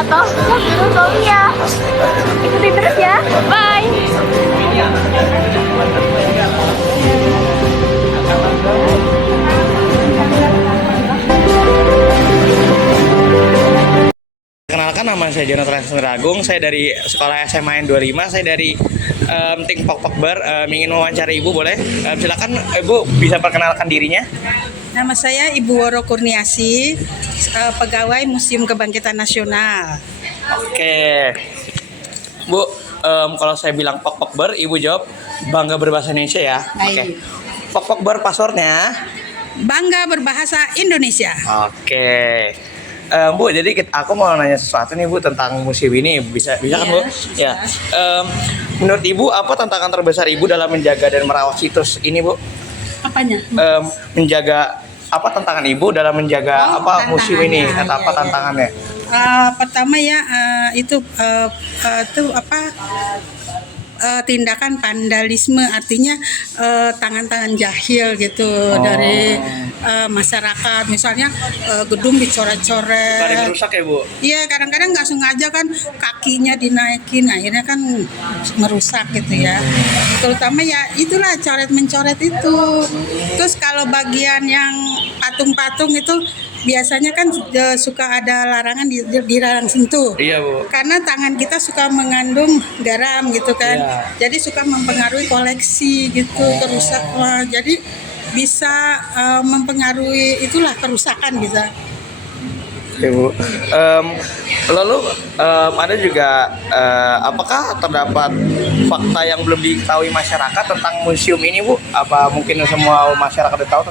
atau Virusomia. Ikuti terus ya. Bye. Kenalkan, nama saya Jonathan Agung. Saya dari sekolah SMA N25. Saya dari tim Pokpokber. Ingin wawancara Ibu, boleh? Silakan Ibu bisa perkenalkan dirinya. Nama saya Ibu Woro Kurniasi, pegawai Museum Kebangkitan Nasional. Oke, Bu. Kalau saya bilang Pokpokber, Ibu jawab bangga berbahasa Indonesia ya. Oke. Pokpokber passwordnya Bangga berbahasa Indonesia. Oke. Bu, jadi aku mau nanya sesuatu nih Bu tentang museum ini. Bisa kan Bu? Ya. Menurut Ibu apa tantangan terbesar Ibu dalam menjaga dan merawat situs ini Bu? Apanya? Menjaga apa tantangan Ibu dalam menjaga museum ini? Kata apa tantangannya? Pertama ya itu tindakan vandalisme, artinya tangan-tangan jahil gitu dari masyarakat, misalnya gedung dicoret-coret. Paling rusak ya Bu? Iya, kadang-kadang nggak sengaja kan kakinya dinaikin, akhirnya kan merusak gitu ya. Terutama ya itulah coret-mencoret itu. Terus kalau bagian yang patung-patung itu biasanya kan suka ada larangan dilarang sentuh. Iya Bu. Karena tangan kita suka mengandung garam gitu kan. Iya. Jadi suka mempengaruhi koleksi gitu, kerusak. Wah, jadi bisa mempengaruhi itulah kerusakan bisa. Ibu, lalu ada juga apakah terdapat fakta yang belum diketahui masyarakat tentang museum ini Bu? Apa mungkin semua masyarakat udah tahu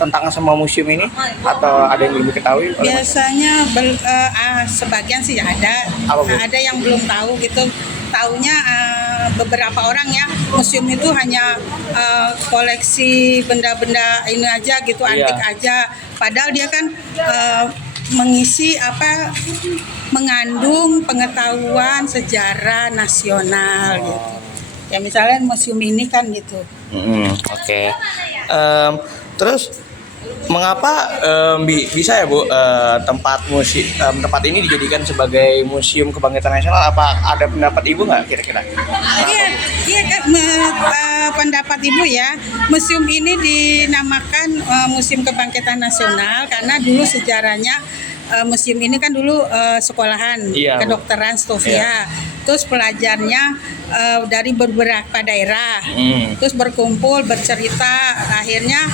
tentang semua museum ini atau ada yang belum diketahui? Biasanya sebagian sih ada, ada yang belum tahu gitu. Taunya beberapa orang ya, museum itu hanya koleksi benda-benda ini aja gitu, antik aja. Padahal dia kan mengisi mengandung pengetahuan sejarah nasional gitu. Ya misalnya museum ini kan gitu. Oke. Terus mengapa bisa ya Bu tempat ini dijadikan sebagai Museum Kebangkitan Nasional? Apa ada pendapat Ibu nggak kira-kira? Iya kan, pendapat Ibu ya, museum ini dinamakan Museum Kebangkitan Nasional karena dulu sejarahnya museum ini kan dulu sekolahan kedokteran Stovia. Terus pelajarnya dari beberapa daerah, terus berkumpul bercerita, akhirnya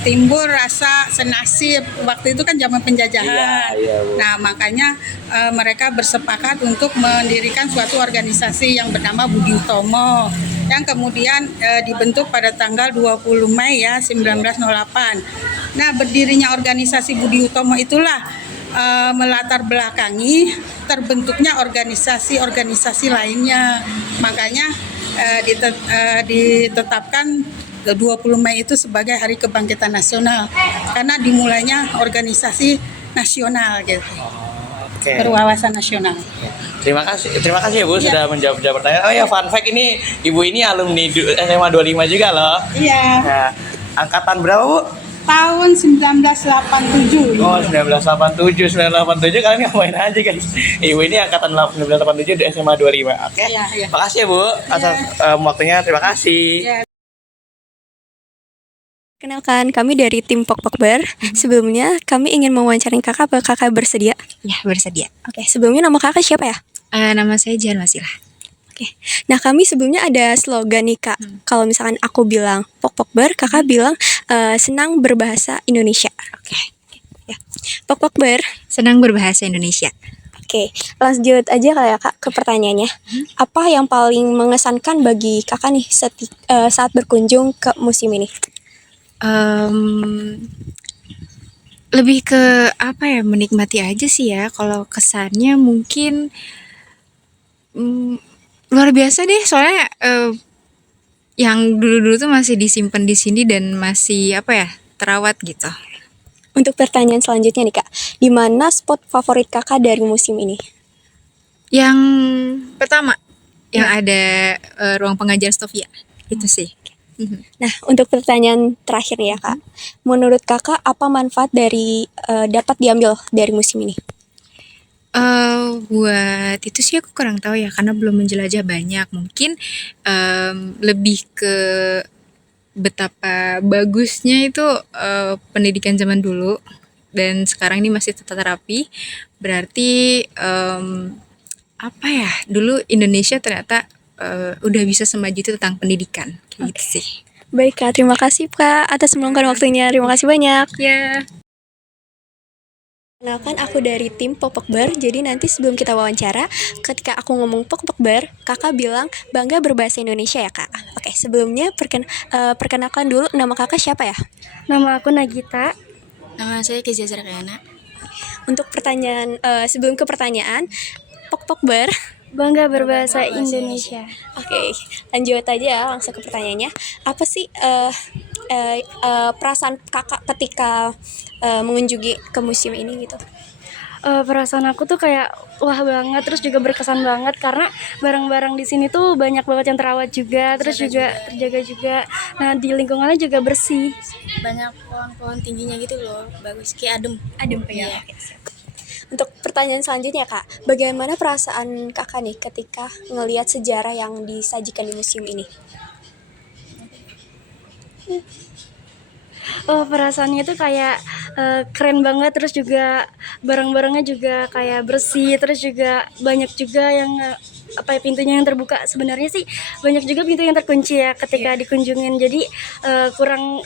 timbul rasa senasib. Waktu itu kan zaman penjajahan. Nah makanya mereka bersepakat untuk mendirikan suatu organisasi yang bernama Budi Utomo, yang kemudian dibentuk pada tanggal 20 Mei ya 1908. Nah berdirinya organisasi Budi Utomo itulah melatar belakangi terbentuknya organisasi-organisasi lainnya. Makanya ditetapkan 20 Mei itu sebagai Hari Kebangkitan Nasional karena dimulainya organisasi nasional gitu. Berwawasan nasional. Terima kasih ya Bu sudah menjawab pertanyaan. Oh ya, fun fact, ini Ibu ini alumni SMA 25 juga loh. Iya. Nah, angkatan berapa Bu? Tahun 1987. Oh, 1987 kalian ngapain aja guys? Ibu ini angkatan 1987 di SMA 25. Oke. Iya. Makasih ya Bu atas waktunya. Terima kasih. Iya. Kenalkan, kami dari tim Pokpokber. Sebelumnya kami ingin mewawancarai kakak. Apa kakak bersedia? Ya, bersedia. Oke, sebelumnya nama kakak siapa ya? Nama saya Jihan Wasilah. Oke, nah kami sebelumnya ada slogan nih kak. Kalau misalkan aku bilang Pokpokber, kakak bilang senang berbahasa Indonesia. Oke. Ya. Pokpokber. Senang berbahasa Indonesia. Oke, lanjut aja kayak kak ke pertanyaannya. Apa yang paling mengesankan bagi kakak nih saat berkunjung ke museum ini? Lebih ke apa ya, menikmati aja sih ya. Kalau kesannya mungkin luar biasa deh, soalnya yang dulu-dulu tuh masih disimpan di sini dan masih terawat gitu. Untuk pertanyaan selanjutnya nih kak, di mana spot favorit kakak dari museum ini? Yang pertama, yang ada ruang pengajar Stovia, itu sih. Nah, untuk pertanyaan terakhir ya kak, menurut kakak apa manfaat dari dapat diambil dari museum ini? Buat itu sih aku kurang tahu ya karena belum menjelajah banyak. Mungkin lebih ke betapa bagusnya itu pendidikan zaman dulu dan sekarang ini masih tetap terapi. Berarti apa ya? Dulu Indonesia ternyata udah bisa semaju itu tentang pendidikan kayak gitu sih. Baik Kak, terima kasih Kak atas meluangkan waktunya. Terima kasih banyak. Ya. Kenalkan aku dari tim Pokpokber. Jadi nanti sebelum kita wawancara, ketika aku ngomong Pokpokber, Kakak bilang bangga berbahasa Indonesia ya Kak. Oke, sebelumnya perkenalkan dulu nama Kakak siapa ya? Nama aku Nagita. Nama saya Kezia Zarakayana. Untuk pertanyaan sebelum ke pertanyaan, Pokpokber. Bangga berbahasa Indonesia. Oke, lanjut aja ya langsung ke pertanyaannya. Apa sih perasaan Kakak ketika mengunjungi ke museum ini gitu? Perasaan aku tuh kayak wah banget, terus juga berkesan banget karena barang-barang di sini tuh banyak banget yang terawat juga, terus juga terjaga juga. Nah, di lingkungannya juga bersih. Banyak pohon-pohon tingginya gitu loh, bagus, kayak adem. Adem ya. Oke, siap. Untuk pertanyaan selanjutnya Kak, bagaimana perasaan Kakak nih ketika ngelihat sejarah yang disajikan di museum ini? Perasaannya tuh kayak keren banget, terus juga barang-barangnya juga kayak bersih, terus juga banyak juga yang pintunya yang terbuka. Sebenarnya sih banyak juga pintu yang terkunci ya ketika dikunjungin. Jadi kurang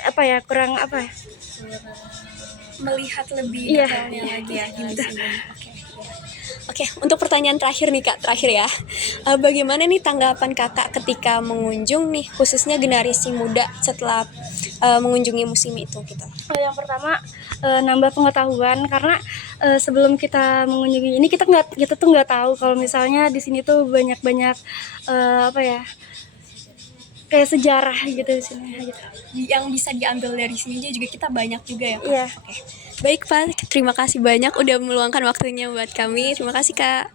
Melihat lebih Iya. detailnya lagi ya gitu. Oke, untuk pertanyaan terakhir nih Kak, terakhir ya. Bagaimana nih tanggapan Kakak ketika mengunjung nih, khususnya generasi muda setelah mengunjungi museum itu gitu? Yang pertama nambah pengetahuan karena sebelum kita mengunjungi ini kita tuh nggak tahu kalau misalnya di sini tuh banyak kayak sejarah gitu di sini gitu. Yang bisa diambil dari sini aja juga kita banyak juga ya Kak? Iya. Oke. Baik Pak, terima kasih banyak udah meluangkan waktunya buat kami. Terima kasih Kak.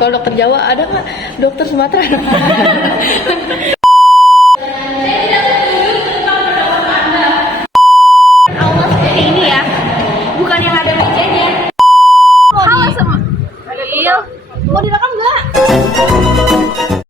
Kalau dokter Jawa ada nggak? Dokter Sumatera?